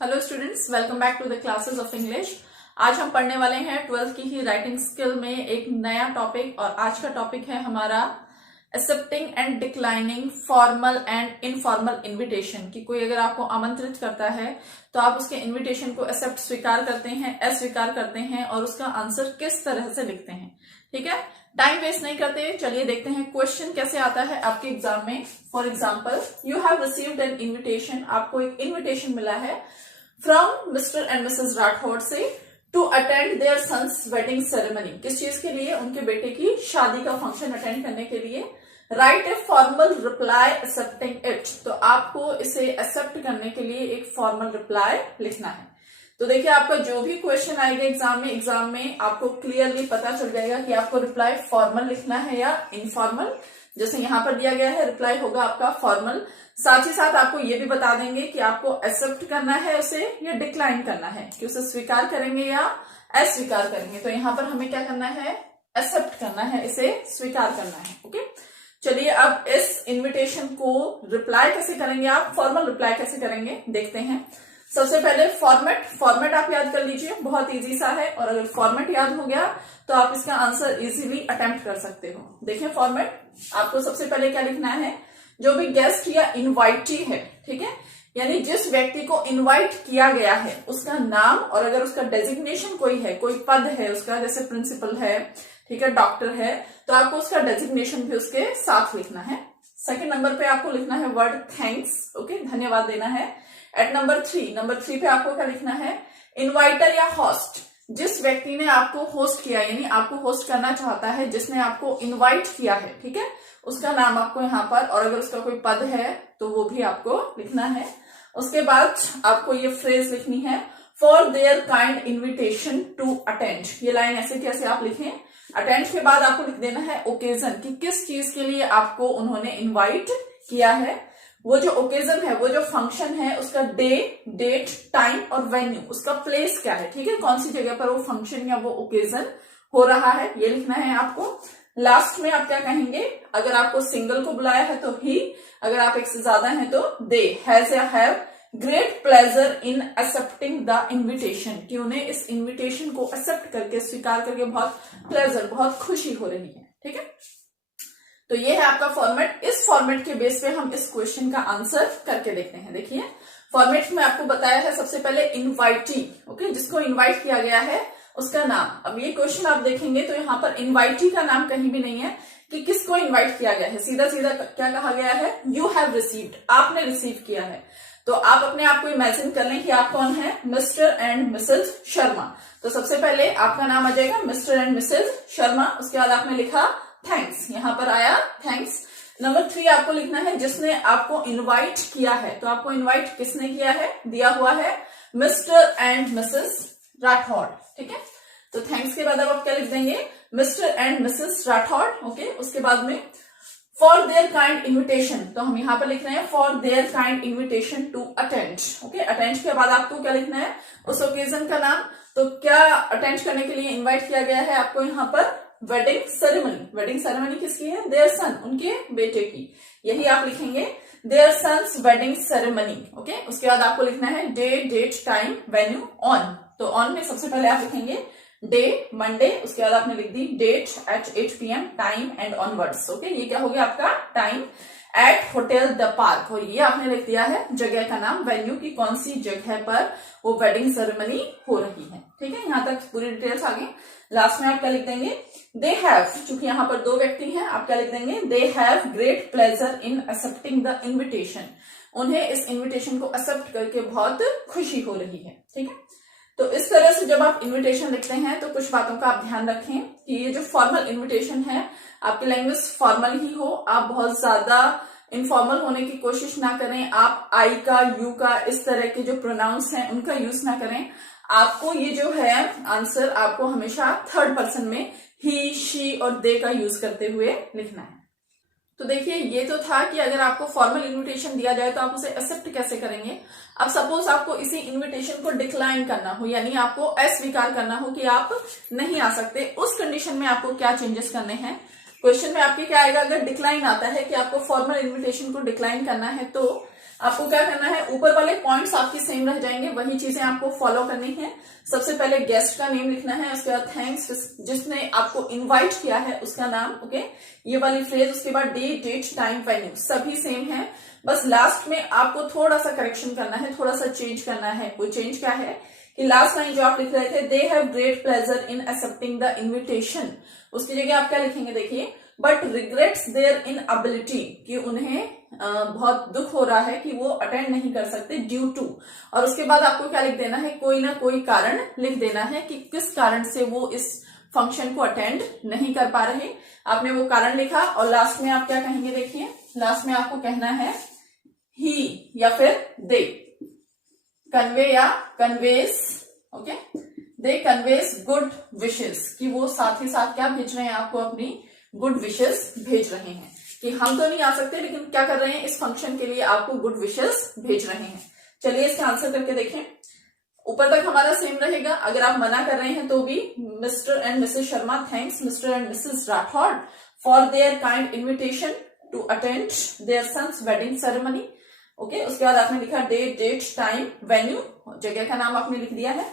Hello students, welcome back to the classes of English. आज हम पढ़ने वाले हैं 12th की ही राइटिंग स्किल में एक नया टॉपिक, और आज का टॉपिक है हमारा accepting and declining formal and informal invitation. कि कोई अगर आपको आमंत्रित करता है तो आप उसके इनविटेशन को एक्सेप्ट स्वीकार करते हैं, अस्वीकार करते हैं, और उसका आंसर किस तरह से लिखते हैं। ठीक है, टाइम वेस्ट नहीं करते, चलिए देखते हैं क्वेश्चन कैसे आता है आपके एग्जाम में। For example, you have received an invitation, आपको एक इन्विटेशन मिला है from mister and Mrs Rathore से to attend their son's wedding ceremony. किस चीज के लिए? उनके बेटे की शादी का फंक्शन अटेंड करने के लिए। Right a formal reply accepting it, तो आपको इसे एक्सेप्ट करने के लिए एक फॉर्मल रिप्लाई लिखना है। तो देखिए, आपका जो भी क्वेश्चन आएगा एग्जाम में आपको क्लियरली पता चल जाएगा कि आपको रिप्लाई फॉर्मल लिखना है या इनफॉर्मल। जैसे यहाँ पर दिया गया है, रिप्लाई होगा आपका फॉर्मल। साथ ही साथ आपको ये भी बता देंगे कि आपको एक्सेप्ट करना है उसे या डिक्लाइन करना है, कि उसे स्वीकार करेंगे या अस्वीकार करेंगे। तो यहाँ पर हमें क्या करना है? एक्सेप्ट करना है, इसे स्वीकार करना है। ओके, चलिए अब इस इन्विटेशन को रिप्लाई कैसे करेंगे, आप फॉर्मल रिप्लाई कैसे करेंगे देखते हैं। सबसे पहले फॉर्मेट आप याद कर लीजिए, बहुत इजी सा है, और अगर फॉर्मेट याद हो गया तो आप इसका आंसर इजीली अटेम्प्ट कर सकते हो। देखिए फॉर्मेट, आपको सबसे पहले क्या लिखना है? जो भी गेस्ट या इनवाइटी है, ठीक है, यानी जिस व्यक्ति को इनवाइट किया गया है उसका नाम, और अगर उसका डेजिग्नेशन कोई है, कोई पद है उसका, जैसे प्रिंसिपल है, ठीक है, डॉक्टर है, तो आपको उसका डेजिग्नेशन भी उसके साथ लिखना है। सेकंड नंबर पे आपको लिखना है वर्ड थैंक्स, ओके, धन्यवाद देना है। एट नंबर थ्री पे आपको क्या लिखना है? इनवाइटर या होस्ट, जिस व्यक्ति ने आपको होस्ट किया, यानी आपको होस्ट करना चाहता है, जिसने आपको इनवाइट किया है, ठीक है, उसका नाम आपको यहाँ पर, और अगर उसका कोई पद है तो वो भी आपको लिखना है। उसके बाद आपको ये फ्रेज लिखनी है, for their kind invitation to attend. ये लाइन ऐसे कैसे आप लिखें? अटेंड के बाद आपको लिख देना है ओकेजन, कि किस चीज के लिए आपको उन्होंने इन्वाइट किया है, वो जो ओकेजन है, वो जो फंक्शन है, उसका डे, डेट, टाइम और वेन्यू, उसका प्लेस क्या है, ठीक है, कौन सी जगह पर वो फंक्शन या वो ओकेजन हो रहा है, ये लिखना है आपको। लास्ट में आप क्या कहेंगे? अगर आपको सिंगल को बुलाया है तो ही, अगर आप एक से ज्यादा हैं तो they have great pleasure in accepting the invitation, कि उन्हें इस इन्विटेशन को एक्सेप्ट करके, स्वीकार करके बहुत प्लेजर, बहुत खुशी हो रही है। ठीक है, तो ये है आपका फॉर्मेट। इस फॉर्मेट के बेस पे हम इस क्वेश्चन का आंसर करके देखते हैं। देखिए फॉर्मेट में आपको बताया है सबसे पहले इनवाइटी, ओके, जिसको इनवाइट किया गया है उसका नाम। अब ये क्वेश्चन आप देखेंगे तो यहाँ पर इनवाइटी का नाम कहीं भी नहीं है कि किसको इनवाइट किया गया है, सीधा सीधा क्या कहा गया है? यू हैव रिसीव्ड, आपने रिसीव किया है। तो आप अपने आप को इमेजिन कर लें कि आप कौन है? Mr and Mrs Sharma. तो सबसे पहले आपका नाम आ जाएगा मिस्टर एंड मिसेज शर्मा। उसके बाद आपने लिखा थैंक्स, यहां पर आया थैंक्स। नंबर 3 आपको लिखना है जिसने आपको इनवाइट किया है, तो आपको इनवाइट किसने किया है? दिया हुआ है मिस्टर एंड मिसेस राठौड़। ठीक है, तो थैंक्स के बाद अब आप क्या लिख देंगे? Mister and Mrs Rathore. Okay, उसके बाद में फॉर देयर काइंड इन्विटेशन, तो हम यहाँ पर लिख रहे हैं for their kind invitation to attend. Okay, attend के बाद आपको क्या लिखना है? उस ओकेजन का नाम। तो क्या अटेंड करने के लिए इन्वाइट किया गया है आपको यहाँ पर? Wedding ceremony. वेडिंग सेरेमनी किसकी है? देयर सन, उनके बेटे की, यही आप लिखेंगे, their son's wedding ceremony. Okay, उसके बाद आपको लिखना है day, date, time, venue, on. तो ऑन में सबसे पहले आप लिखेंगे डे, मंडे, उसके बाद आपने लिख दी date at 8 PM, time and onwards. Okay, ये क्या हो गया आपका? Time. At hotel the park, और ये आपने लिख दिया है जगह का नाम, वेन्यू की कौन सी जगह पर वो वेडिंग सेरेमनी हो रही है। ठीक है, यहां तक पूरी डिटेल्स आ गई। लास्ट में आप क्या लिख देंगे? दे हैव, चूंकि यहाँ पर 2 व्यक्ति हैं, आप क्या लिख देंगे? They have great pleasure in accepting the invitation, उन्हें इस इन्विटेशन को एक्सेप्ट करके बहुत खुशी हो रही है। ठीक है, तो इस तरह से जब आप इन्विटेशन लिखते हैं तो कुछ बातों का आप ध्यान रखें कि ये जो फॉर्मल इन्विटेशन है, आपकी लैंग्वेज फॉर्मल ही हो, आप बहुत ज्यादा इनफॉर्मल होने की कोशिश ना करें। आप आई का, यू का, इस तरह के जो प्रोनाउंस हैं उनका यूज ना करें। आपको ये जो है आंसर, आपको हमेशा थर्ड पर्सन में ही, शी और दे का यूज करते हुए लिखना है। तो देखिए, ये तो था कि अगर आपको फॉर्मल इन्विटेशन दिया जाए तो आप उसे एक्सेप्ट कैसे करेंगे। अब सपोज आपको इसी इन्विटेशन को डिक्लाइन करना हो, यानी आपको अस्वीकार करना हो कि आप नहीं आ सकते, उस कंडीशन में आपको क्या चेंजेस करने हैं? क्वेश्चन में आपके क्या आएगा? अगर डिक्लाइन आता है कि आपको फॉर्मल इन्विटेशन को डिक्लाइन करना है, तो आपको क्या करना है, ऊपर वाले पॉइंट्स आपके सेम रह जाएंगे, वही चीजें आपको फॉलो करनी है। सबसे पहले गेस्ट का नेम लिखना है, उसके बाद थैंक्स जिसने आपको इनवाइट किया है उसका नाम, ओके, ये वाली फ्रेज, उसके बाद डे, डेट, टाइम, वेन्यू सभी सेम है। बस लास्ट में आपको थोड़ा सा करेक्शन करना है, थोड़ा सा चेंज करना है। वो चेंज क्या है कि लास्ट लाइन जो आप लिख रहे थे, they have great pleasure in accepting the invitation, उसकी जगह आप क्या लिखेंगे, देखिए, बट रिग्रेट्स देयर इनएबिलिटी, कि उन्हें बहुत दुख हो रहा है कि वो अटेंड नहीं कर सकते ड्यू टू, और उसके बाद आपको क्या लिख देना है, कोई ना कोई कारण लिख देना है कि किस कारण से वो इस फंक्शन को अटेंड नहीं कर पा रहे। आपने वो कारण लिखा और लास्ट में आप क्या कहेंगे, देखिए, लास्ट में आपको कहना है ही या फिर दे, कन्वे या कन्वेज, ओके, दे कन्वेज गुड विशेस, कि वो साथ ही साथ क्या भेज रहे हैं, आपको अपनी गुड विशेस भेज रहे हैं, कि हम तो नहीं आ सकते लेकिन क्या कर रहे हैं, इस फंक्शन के लिए आपको गुड विशेस भेज रहे हैं। चलिए इसका आंसर करके देखें। ऊपर तक हमारा सेम रहेगा, अगर आप मना कर रहे हैं तो भी Mr and Mrs Sharma thanks Mr and Mrs Rathore for their kind invitation to attend their son's wedding ceremony, okay. उसके बाद आपने लिखा डे, डेट, टाइम, वेन्यू, जगह का नाम आपने लिख दिया है।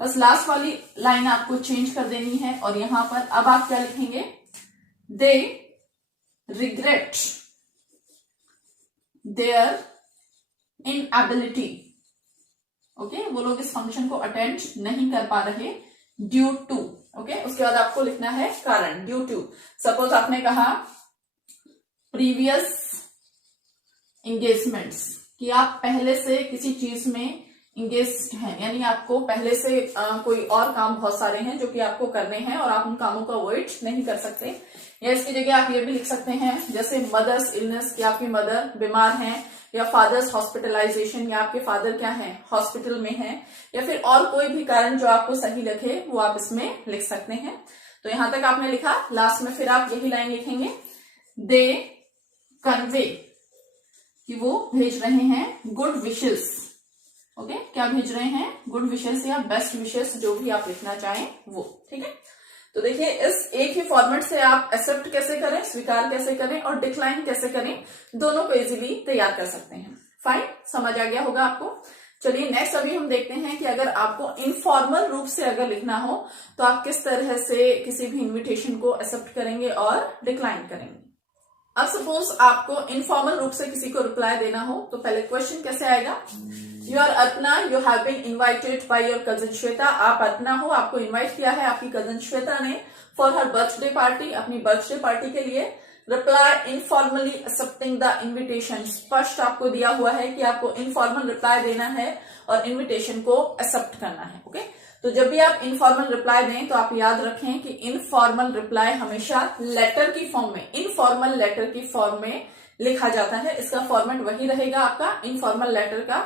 बस लास्ट वाली लाइन आपको चेंज कर देनी है और यहां पर अब आप क्या लिखेंगे, दे रिग्रेट देयर इनएबिलिटी, ओके, वो लोग इस फंक्शन को अटेंड नहीं कर पा रहे ड्यू टू, ओके। उसके बाद आपको लिखना है कारण, ड्यू टू। सपोज आपने कहा प्रीवियस एंगेजमेंट्स, कि आप पहले से किसी चीज में इंगेज हैं, यानी आपको पहले से कोई और काम बहुत सारे हैं जो कि आपको करने हैं और आप उन कामों को अवॉइड नहीं कर सकते। या इसकी जगह आप ये भी लिख सकते हैं, जैसे मदर्स इलनेस, कि आपकी मदर बीमार हैं, या फादर्स हॉस्पिटलाइजेशन, या आपके फादर क्या हैं, हॉस्पिटल में हैं, या फिर और कोई भी कारण जो आपको सही लगे वो आप इसमें लिख सकते हैं। तो यहां तक आपने लिखा, लास्ट में फिर आप यही लाइन लिखेंगे, दे कन्वे, कि वो भेज रहे हैं गुड विशेस, ओके, क्या भेज रहे हैं, गुड विशेस या बेस्ट विशेस, जो भी आप लिखना चाहें वो, ठीक है। तो देखिए इस एक ही फॉर्मेट से आप एक्सेप्ट कैसे करें, स्वीकार कैसे करें और डिक्लाइन कैसे करें, दोनों को इजीली तैयार कर सकते हैं। फाइन, समझ आ गया होगा आपको। चलिए नेक्स्ट अभी हम देखते हैं कि अगर आपको इनफॉर्मल रूप से अगर लिखना हो तो आप किस तरह से किसी भी इन्विटेशन को एक्सेप्ट करेंगे और डिक्लाइन करेंगे। अब सपोज आपको इनफॉर्मल रूप से किसी को रिप्लाई देना हो तो पहले क्वेश्चन कैसे आएगा, you are Arpana, you have been invited by your cousin Shweta, आप अर्पना हो, आपको इन्वाइट किया है आपकी कजन श्वेता ने फॉर हर बर्थडे पार्टी, अपनी बर्थडे पार्टी के लिए। Reply informally accepting the invitation, स्पष्ट आपको दिया हुआ है कि आपको इनफॉर्मल रिप्लाई देना है और इन्विटेशन को एक्सेप्ट करना है, ओके। तो जब भी आप इनफॉर्मल रिप्लाई दें तो आप याद रखें कि इनफॉर्मल रिप्लाई हमेशा लेटर की फॉर्म में, इनफॉर्मल लेटर की फॉर्म में लिखा जाता है। इसका फॉर्मेट वही रहेगा आपका इनफॉर्मल लेटर का।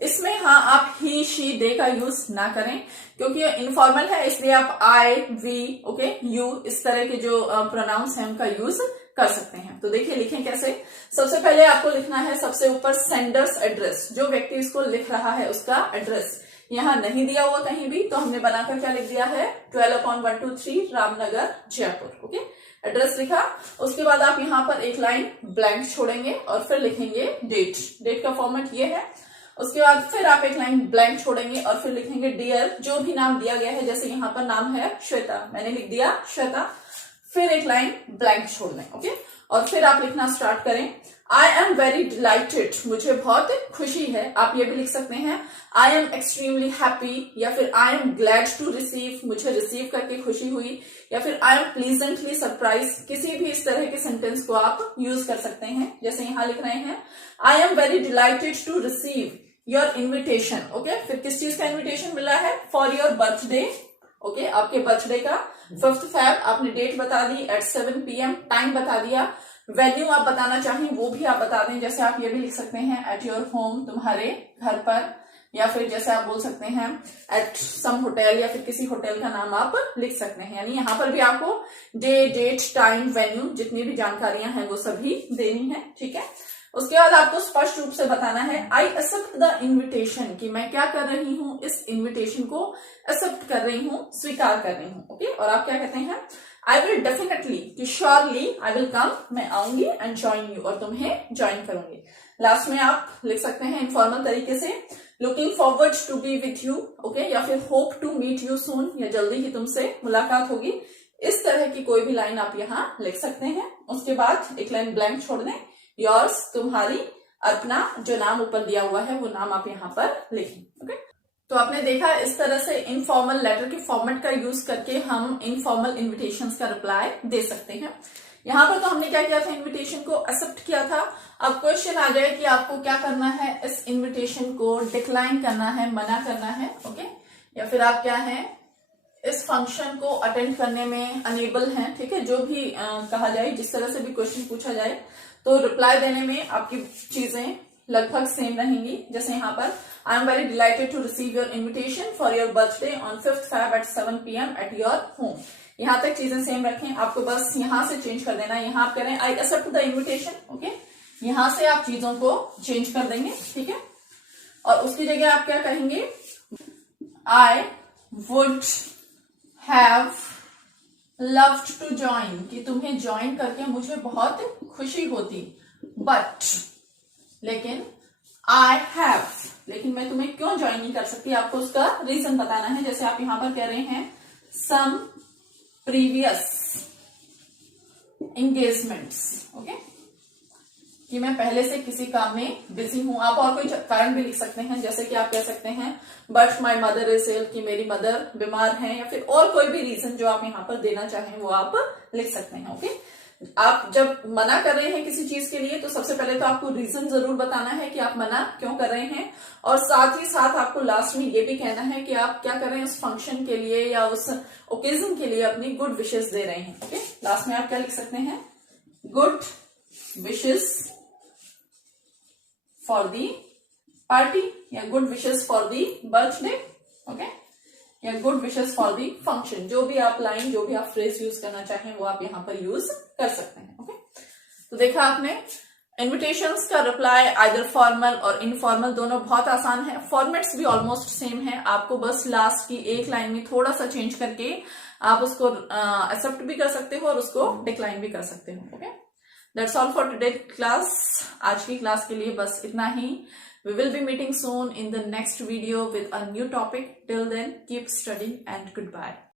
इसमें हाँ आप ही, शी, दे का यूज ना करें क्योंकि इनफॉर्मल है, इसलिए आप आई, वी, ओके, यू, इस तरह के जो प्रोनाउंस हैं उनका यूज कर सकते हैं। तो देखिए लिखें कैसे। सबसे पहले आपको लिखना है सबसे ऊपर सेंडर्स एड्रेस, जो व्यक्ति इसको लिख रहा है उसका एड्रेस यहाँ नहीं दिया हुआ कहीं भी, तो हमने बनाकर क्या लिख दिया है 12/123 रामनगर जयपुर, ओके, एड्रेस लिखा। उसके बाद आप यहाँ पर एक लाइन ब्लैंक छोड़ेंगे और फिर लिखेंगे डेट, डेट का फॉर्मेट ये है। उसके बाद फिर आप एक लाइन ब्लैंक छोड़ेंगे और फिर लिखेंगे डियर, जो भी नाम दिया गया है, जैसे यहाँ पर नाम है श्वेता, मैंने लिख दिया श्वेता, फिर एक लाइन ब्लैंक छोड़ दें, ओके, और फिर आप लिखना स्टार्ट करें आई एम वेरी डिलाइटेड, मुझे बहुत खुशी है। आप ये भी लिख सकते हैं आई एम एक्सट्रीमली हैप्पी, या फिर I am glad to receive, मुझे रिसीव करके खुशी हुई, या फिर आई एम प्लीजेंटली सरप्राइज। किसी भी इस तरह के सेंटेंस को आप यूज कर सकते हैं, जैसे यहाँ लिख रहे हैं I am very delighted to receive your invitation, okay. फिर किस चीज का इन्विटेशन मिला है, फॉर योर बर्थडे, ओके, आपके बर्थडे का 5 Feb, आपने डेट बता दी at 7 PM, टाइम बता दिया, वेन्यू आप बताना चाहें वो भी आप बता दें, जैसे आप ये भी लिख सकते हैं एट योर होम, तुम्हारे घर पर, या फिर जैसे आप बोल सकते हैं एट सम होटल, या फिर किसी होटल का नाम आप लिख सकते हैं। यानी यहाँ पर भी आपको डे, डेट, टाइम, वेन्यू, जितनी भी जानकारियां हैं वो सभी देनी है, ठीक है। उसके बाद आपको स्पष्ट रूप से बताना है आई एक्सेप्ट द इन्विटेशन, कि मैं क्या कर रही हूं, इस इन्विटेशन को एक्सेप्ट कर रही हूं, स्वीकार कर रही हूं, ओके। और आप क्या कहते हैं आई विल डेफिनेटली, कि श्योरली आई विल कम, मैं आऊंगी, एंड ज्वाइन यू, और तुम्हें ज्वाइन करूंगी। लास्ट में आप लिख सकते हैं इनफॉर्मल तरीके से looking forward to be with you, okay, या फिर hope to meet you soon, या जल्दी ही तुमसे मुलाकात होगी। इस तरह की कोई भी लाइन आप यहाँ लिख सकते हैं। उसके बाद एक लाइन ब्लैंक छोड़ दें, योर्स, तुम्हारी, अपना जो नाम ऊपर दिया हुआ है वो नाम आप यहाँ पर लिखें, ओके। तो आपने देखा इस तरह से इनफॉर्मल लेटर के फॉर्मेट का यूज करके हम इनफॉर्मल इन्विटेशंस का रिप्लाई दे सकते हैं। यहाँ पर तो हमने क्या किया था, इन्विटेशन को एक्सेप्ट किया था। अब क्वेश्चन आ जाए कि आपको क्या करना है, इस इन्विटेशन को डिक्लाइन करना है, मना करना है, ओके, या फिर आप क्या है, इस फंक्शन को अटेंड करने में अनेबल हैं, ठीक है, जो भी कहा जाए, जिस तरह से भी क्वेश्चन पूछा जाए तो रिप्लाई देने में आपकी चीजें लगभग सेम रहेंगी। जैसे यहाँ पर I am very delighted to receive your invitation for your birthday on 5th Feb at 7 PM at your home. यहाँ तक चीजें सेम रखें, आपको बस यहाँ से चेंज कर देना है। यहाँ आप करें I accept the invitation, okay, यहाँ से आप चीजों को चेंज कर देंगे, ठीक है, और उसकी जगह आप क्या कहेंगे, I would have loved to join, कि तुम्हें ज्वाइन करके मुझे बहुत खुशी होती, बट, लेकिन, आई हैव, लेकिन मैं तुम्हें क्यों ज्वाइन नहीं कर सकती, आपको उसका रीजन बताना है। जैसे आप यहां पर कह रहे हैं सम प्रीवियस एंगेजमेंट्स, ओके, कि मैं पहले से किसी काम में बिजी हूं। आप और कोई कारण भी लिख सकते हैं, जैसे कि आप कह सकते हैं but my mother is ill, कि मेरी मदर बीमार हैं, या फिर और कोई भी रीजन जो आप यहाँ पर देना चाहें वो आप लिख सकते हैं, ओके। आप जब मना कर रहे हैं किसी चीज के लिए तो सबसे पहले तो आपको रीजन जरूर बताना है कि आप मना क्यों कर रहे हैं, और साथ ही साथ आपको लास्ट में ये भी कहना है कि आप क्या कर रहे हैं, उस फंक्शन के लिए या उस ओकेजन के लिए अपनी गुड विशेस दे रहे हैं, ओके। लास्ट में आप क्या लिख सकते हैं, good wishes for the party, या good wishes for the birthday, okay, या good wishes for the function. जो भी आप लाइन, जो भी आप फ्रेज यूज करना चाहें वो आप यहाँ पर यूज कर सकते हैं, ओके। तो देखा आपने इन्विटेशंस का रिप्लाई आइदर फॉर्मल और इनफॉर्मल दोनों बहुत आसान है, फॉर्मेट्स भी ऑलमोस्ट सेम है। आपको बस लास्ट की एक लाइन में थोड़ा सा चेंज करके आप उसको एक्सेप्ट भी कर सकते हो और उसको डिक्लाइन भी कर सकते हो, okay. That's all for today class. आज की क्लास के लिए बस इतना ही। We will be meeting soon in the next video with a new topic. Till then, keep studying and goodbye.